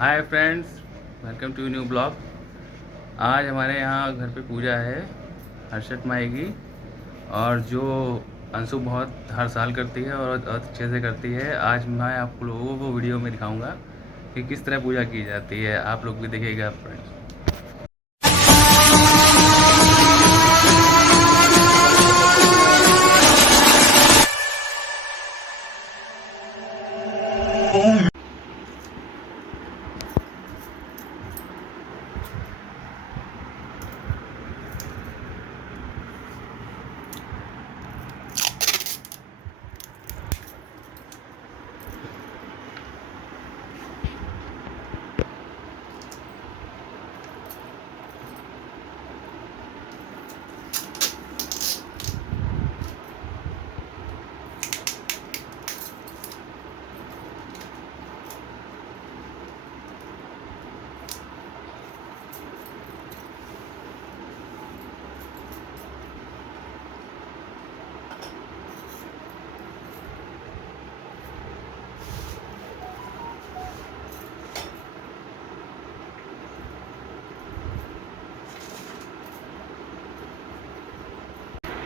Hi friends, welcome to new blog. आज हमारे यहाँ घर पे पूजा है हर्षद माई की। और जो अंशु बहुत हर साल करती है और बहुत अच्छे से करती है। आज मैं आप लोगों को वीडियो में दिखाऊंगा कि किस तरह पूजा की जाती है। आप लोग भी देखिएगा फ्रेंड्स।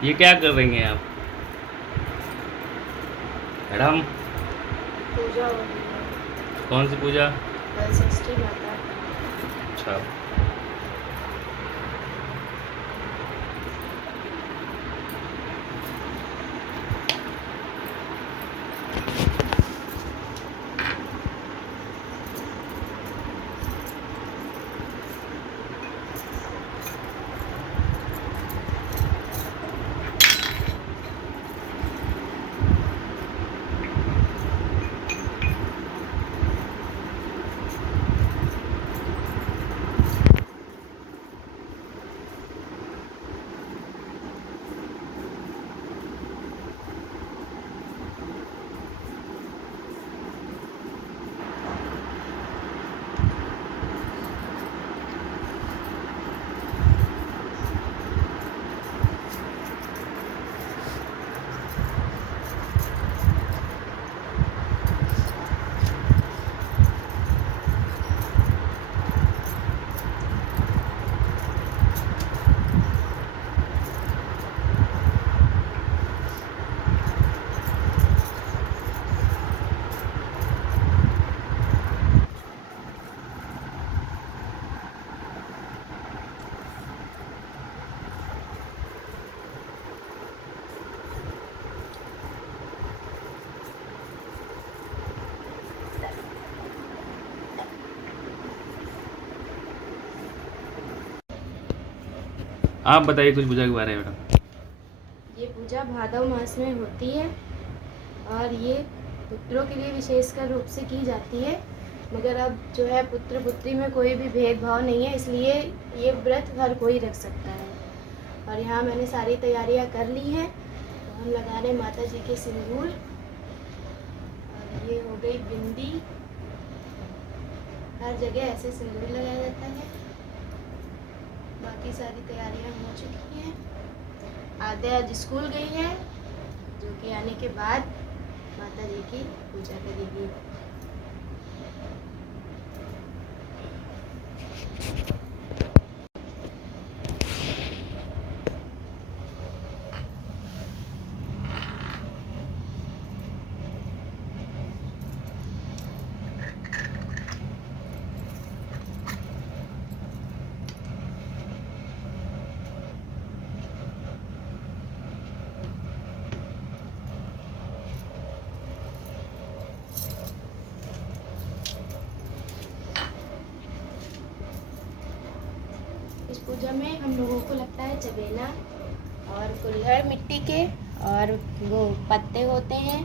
ये क्या कर रही हैं आप मैडम? पूजा हो रही है। कौन सी पूजा? कल षष्ठी माता। अच्छा, आप बताइए कुछ पूजा के बारे में मैडम। ये पूजा भादव मास में होती है और ये पुत्रों के लिए विशेषकर रूप से की जाती है। मगर अब जो है पुत्र पुत्री में कोई भी भेदभाव नहीं है, इसलिए ये व्रत हर कोई रख सकता है। और यहाँ मैंने सारी तैयारियाँ कर ली हैं। तो हम लगा रहे माता जी के सिंदूर, और ये हो गई बिंदी। हर जगह ऐसे सिंदूर लगाया जाता है। बाकी सारी तैयारियां हो चुकी हैं। आद्या आज स्कूल गई है, जो कि आने के बाद माता जी की पूजा करेगी। इस पूजा में हम लोगों को लगता है चबेना और कुल्हड़ मिट्टी के, और वो पत्ते होते हैं।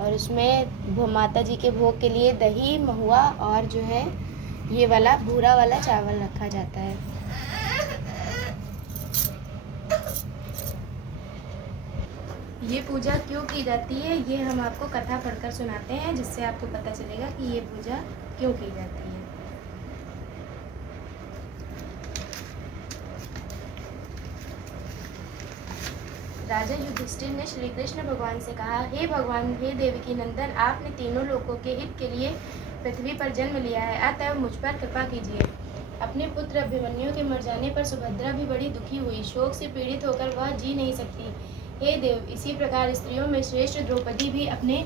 और उसमें वो माता जी के भोग के लिए दही, महुआ और जो है ये वाला भूरा वाला चावल रखा जाता है। ये पूजा क्यों की जाती है, ये हम आपको कथा पढ़कर सुनाते हैं, जिससे आपको पता चलेगा कि ये पूजा क्यों की जाती है। राजा युधिष्ठिर ने श्री कृष्ण भगवान से कहा, हे भगवान, हे देवकी नंदन, आपने तीनों लोकों के हित के लिए पृथ्वी पर जन्म लिया है, अतः मुझ पर कृपा कीजिए। अपने पुत्र अभिमन्यु के मर जाने पर सुभद्रा भी बड़ी दुखी हुई। शोक से पीड़ित होकर वह जी नहीं सकती। हे देव, इसी प्रकार स्त्रियों में श्रेष्ठ द्रौपदी भी अपने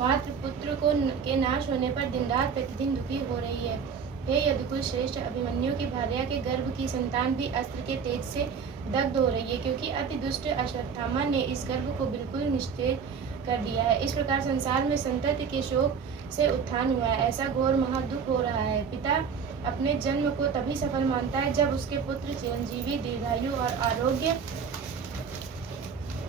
मात्र पुत्र के नाश होने पर दिन रात प्रतिदिन दुखी हो रही है। हे यदुकुल श्रेष्ठ, अभिमन्यु की भार्या के गर्भ की संतान भी अस्त्र के तेज से दग्ध हो रही है, क्योंकि अति दुष्ट अश्वत्थामा ने इस गर्भ को बिल्कुल निष्क्रिय कर दिया है। इस प्रकार संसार में संतति के शोक से उत्थान हुआ है। ऐसा घोर महादुख हो रहा है। पिता अपने जन्म को तभी सफल मानता है जब उसके पुत्र चिरंजीवी, दीर्घायु और आरोग्य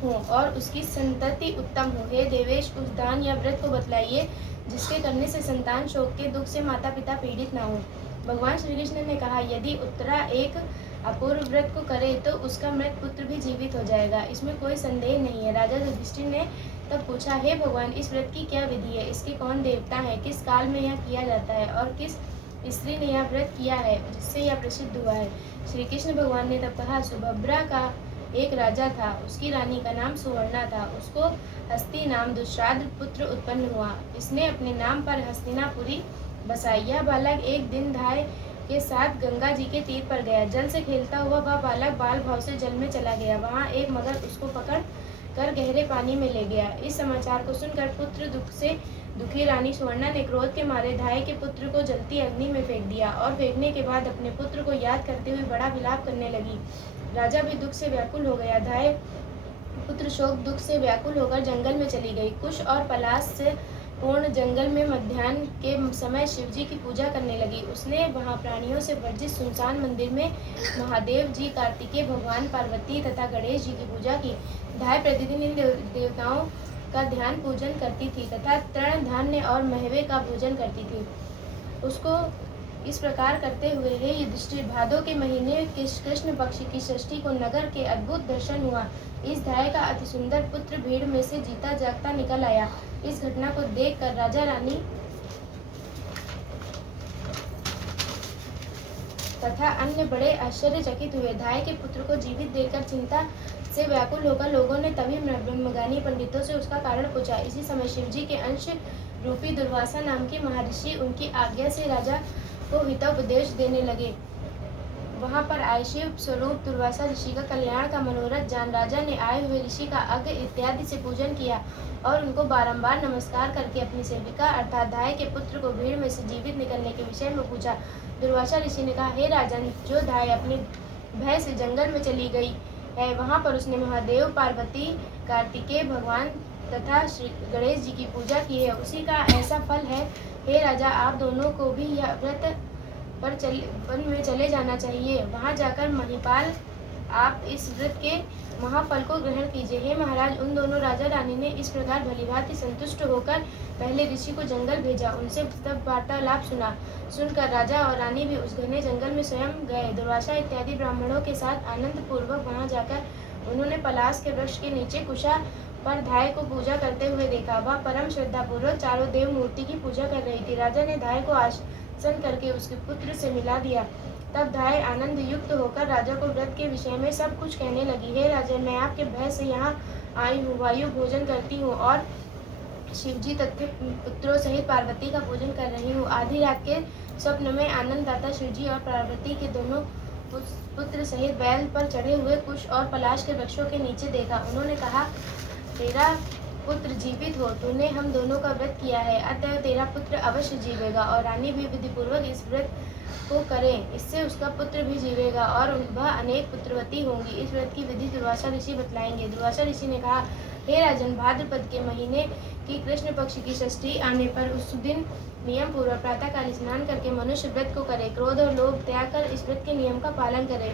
हो और उसकी संतति उत्तम हो। हे देवेश, उस दान या व्रत को बतलाइए जिसके करने से संतान शोक के दुख से माता पिता पीड़ित न हो। भगवान श्री कृष्ण ने कहा, यदि उत्तरा एक अपूर्व व्रत को करे तो उसका मृत पुत्र भी जीवित हो जाएगा, इसमें कोई संदेह नहीं है। राजा युधिष्ठिर ने तब पूछा, हे भगवान, इस व्रत की क्या विधि है? इसके कौन देवता है? किस काल में यह किया जाता है और किस स्त्री ने यह व्रत किया है जिससे यह प्रसिद्ध हुआ है? श्री कृष्ण भगवान ने तब कहा, सुभद्रा का एक राजा था, उसकी रानी का नाम सुवर्णा था। उसको हस्ती नाम दुश्राद्र पुत्र उत्पन्न हुआ। इसने अपने नाम पर हस्तिनापुरी बसाई। यह बालक एक दिन धाय के साथ गंगा जी के तीर पर गया। जल से खेलता हुआ वह बालक बाल भाव से जल में चला गया। वहाँ एक मगर उसको पकड़ कर गहरे पानी में ले गया। इस समाचार को सुनकर पुत्र दुख से दुखी रानी सुवर्णा ने क्रोध के मारे धाय के पुत्र को जलती अग्नि में फेंक दिया और फेंकने के बाद अपने पुत्र को याद करते हुए बड़ा विलाप करने लगी। राजा भी दुख से व्याकुल हो गया। धाय पुत्र शोक दुख से व्याकुल होकर जंगल में चली गई। कुश और पलाश से पूर्ण जंगल में मध्याह्न के समय शिवजी की पूजा करने लगी। उसने वहां प्राणियों से वर्जित सुनसान मंदिर में महादेव जी, कार्तिकेय भगवान, पार्वती तथा गणेश जी की पूजा की। धाय प्रतिदिन इन देवताओं का ध्यान पूजन करती थी तथा तृण धान्य और महवे का भोजन करती थी। उसको इस प्रकार करते हुए हे युधिष्ठिर, भादो के महीने कृष्ण पक्ष की षष्ठी को नगर के अद्भुत दर्शन हुआ। इस धाय का अति सुंदर पुत्र भीड़ में से जीता जागता निकल आया। इस घटना को देखकर राजा रानी तथा अन्य बड़े आश्चर्यचकित हुए। धाय के पुत्र को जीवित देखकर चिंता से व्याकुल होकर लोगों ने तभी ब्रह्मज्ञानी पंडितों से उसका कारण पूछा। इसी समय शिवजी के अंश रूपी दुर्वासा नाम के महर्षि उनकी आज्ञा से राजा को हितोपदेश देने लगे। वहां पर आए शिव स्वरूप दुर्वासा ऋषि का कल्याण का मनोरथ जान राजा ने आए हुए ऋषि का अग्र इत्यादि से पूजन किया और उनको बारंबार नमस्कार करके अपनी सेविका अर्थात धाय के पुत्र को भीड़ में से जीवित निकलने के विषय में पूछा। दुर्वासा ऋषि ने कहा, हे राजन, जो धाय अपने भय से जंगल में चली गई है, वहां पर उसने महादेव, पार्वती, कार्तिकेय भगवान तथा श्री गणेश जी की पूजा की है, उसी का ऐसा फल है। हे राजा, आप दोनों को भी यह व्रत पर वन में चले जाना चाहिए। वहां जाकर महिपाल आप इस व्रत के महाफल को ग्रहण कीजिए। हे महाराज, उन दोनों राजा रानी ने इस प्रकार भलीभांति संतुष्ट होकर पहले ऋषि को जंगल भेजा। उनसे तब वार्तालाप सुनकर राजा और रानी भी उस घने जंगल में स्वयं गए। दुर्वासा इत्यादि ब्राह्मणों के साथ आनंद पूर्वक वहां जाकर उन्होंने पलाश के वृक्ष के नीचे कुशा पर धाय को पूजा करते हुए देखा। वह परम श्रद्धा पूर्वक चारों देव मूर्ति की पूजा कर रही थी। राजा ने धाय को आसन करके उसके पुत्र से मिला दिया। तब धाय आनंद युक्त होकर राजा को व्रत के विषय में सब कुछ कहने लगी। हे राजा, मैं आपके भय से यहाँ आई हूँ, वायु भोजन करती हूँ और शिवजी तथा पुत्रों सहित पार्वती का पूजन कर रही हूँ। आधी रात के स्वप्न में आनंददाता शिवजी और पार्वती के दोनों पुत्र सहित बैल पर चढ़े हुए कुश और पलाश के वृक्षों के नीचे देखा। उन्होंने कहा, तेरा पुत्र जीवित हो, तूने हम दोनों का व्रत किया है, अतः तेरा पुत्र अवश्य जीवेगा। और रानी भी विधिपूर्वक इस व्रत को करें, इससे उसका पुत्र भी जीवेगा और वह अनेक पुत्रवती होंगी। इस व्रत की विधि दुर्वासा ऋषि बतलाएंगे। दुर्वासा ऋषि ने कहा, हे राजन, भाद्रपद के महीने की कृष्ण पक्ष की षष्ठी आने पर उस दिन नियम पूर्वक प्रातःकाल स्नान करके मनुष्य व्रत को करे। क्रोध और लोभ त्याग कर इस व्रत के नियम का पालन करे।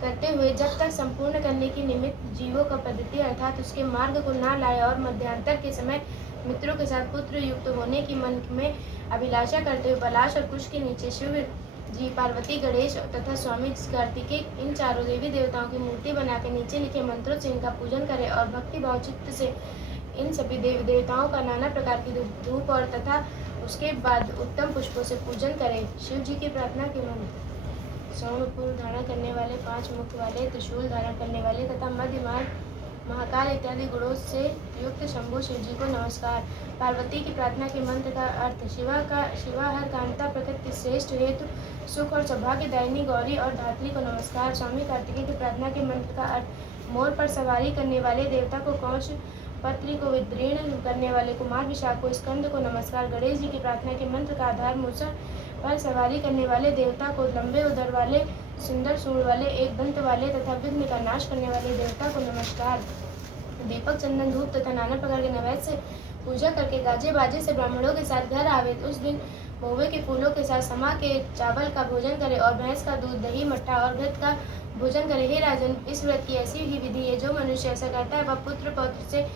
करते हुए जब तक संपूर्ण करने की निमित्त जीवों का पद्धति अर्थात उसके मार्ग को ना लाए और मध्यांतर के समय मित्रों के साथ पुत्र युक्त होने की मन में अभिलाषा करते हुए पलाश और कुश के नीचे शिव जी, पार्वती, गणेश तथा स्वामी कार्तिकेय इन चारों देवी देवताओं की मूर्ति बनाकर नीचे लिखे मंत्रों से इनका पूजन करे और भक्ति भाव चित्त से इन सभी देवी देवताओं का नाना प्रकार की धूप और तथा उसके बाद उत्तम पुष्पों से पूजन करे। शिव जी की प्रार्थना के मंत्र। सौम्य पूर्व धारण करने वाले, 5 मुख वाले, त्रिशूल धारण करने वाले तथा मध्य महाकाल इत्यादि गुणों से युक्त शंभु शिव जी को नमस्कार। पार्वती की प्रार्थना के मंत्र का अर्थ। शिवा हर कांता प्रकृति श्रेष्ठ हेतु सुख और सौभाग्यदायिनी गौरी और धात्री को नमस्कार। स्वामी कार्तिकेय की प्रार्थना के मंत्र का अर्थ। मोर पर सवारी करने वाले देवता को कौश, पत्री को विदीर्ण करने वाले कुमार विशाख को स्कंद को नमस्कार। गणेश जी की प्रार्थना के मंत्र का आधार। मूषक पर सवारी करने वाले देवता को लंबे उदर वाले, सुंदर सूंड वाले, एक दंत वाले तथा विघ्न का नाश करने वाले देवता को नमस्कार। दीपक, चंदन, धूप तथा नाना प्रकार के नैवेद्य से पूजा करके गाजे बाजे से ब्राह्मणों के साथ घर आवे। उस दिन महुए के फूलों के साथ समा के चावल का भोजन करे और भैंस का दूध, दही, मट्ठा और घृत का भोजन करे। हे राजन, इस व्रत की ऐसी ही विधि है, जो मनुष्य ऐसा करता है वह पुत्र पौत्र से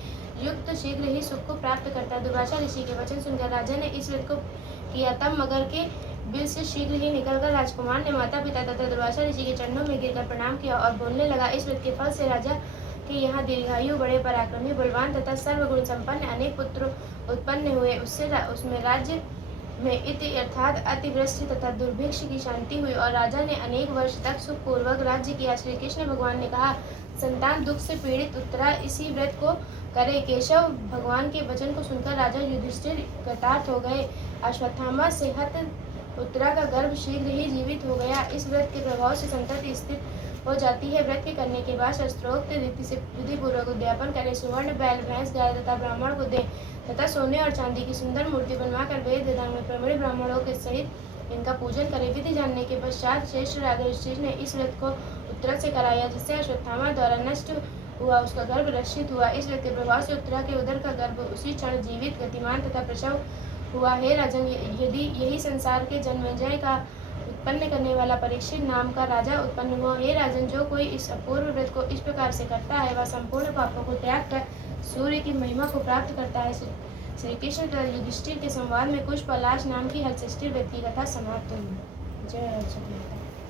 युक्त शीघ्र ही सुख को प्राप्त करता है। दुर्वासा ऋषि के वचन सुनकर राजा ने इस व्रत को किया। तब मगर के बिल से शीघ्र ही निकलकर राजकुमार ने माता पिता तथा दुर्वासा ऋषि के चरणों में गिरकर प्रणाम किया और बोलने लगा, इस व्रत के फल से राजा के यहाँ दीर्घायु, बड़े पराक्रमी, बलवान तथा सर्वगुण संपन्न अनेक पुत्र उत्पन्न हुए। उसमें राज्य में इति अर्थात अतिवृष्टि तथा दुर्भिक्ष की शांति हुई और राजा ने अनेक वर्ष तक सुखपूर्वक राज्य किया। श्री कृष्ण भगवान ने कहा, संतान दुख से पीड़ित उत्तरा इसी व्रत को करे। केशव भगवान के वचन को सुनकर राजा युधिष्ठिर कृतार्थ हो गए। अश्वत्थामा से हत उत्तरा का गर्भ शीघ्र ही जीवित हो गया। इस व्रत के प्रभाव से संतति स्थित हो जाती है। व्रत के करने के बाद शास्त्रोक्त रीति से विधि पूर्वक उद्यापन करे। सुवर्ण, बैल, भैंस, गाय तथा ब्राह्मण को दे तथा सोने और चांदी की सुंदर मूर्ति बनवाकर वेद वेदांग में प्रवीण ब्राह्मणों के सहित इनका पूजन करे। विधि जानने के पश्चात श्रेष्ठ राजा युधिष्ठिर ने इस व्रत को उत्तरा से कराया, जिससे अश्वत्थामा द्वारा नष्ट हुआ उसका गर्भ रक्षित हुआ। इस व्रत के प्रभाव से उत्तरा के उदर का गर्भ उसी क्षण जीवित, गतिमान तथा प्रसव हुआ। हे राजन, यदि यही संसार के जन्मेजय का उत्पन्न करने वाला परीक्षित नाम का राजा उत्पन्न हुआ। हे राजन, जो कोई इस अपूर्व व्रत को इस प्रकार से करता है वह संपूर्ण पापों को त्याग कर सूर्य की महिमा को प्राप्त करता है। श्री कृष्ण तथा युधिष्ठिर के संवाद में कुश पलाश नाम की हलचष्टि व्रत की कथा समाप्त हुई। जय जगन्नाथ।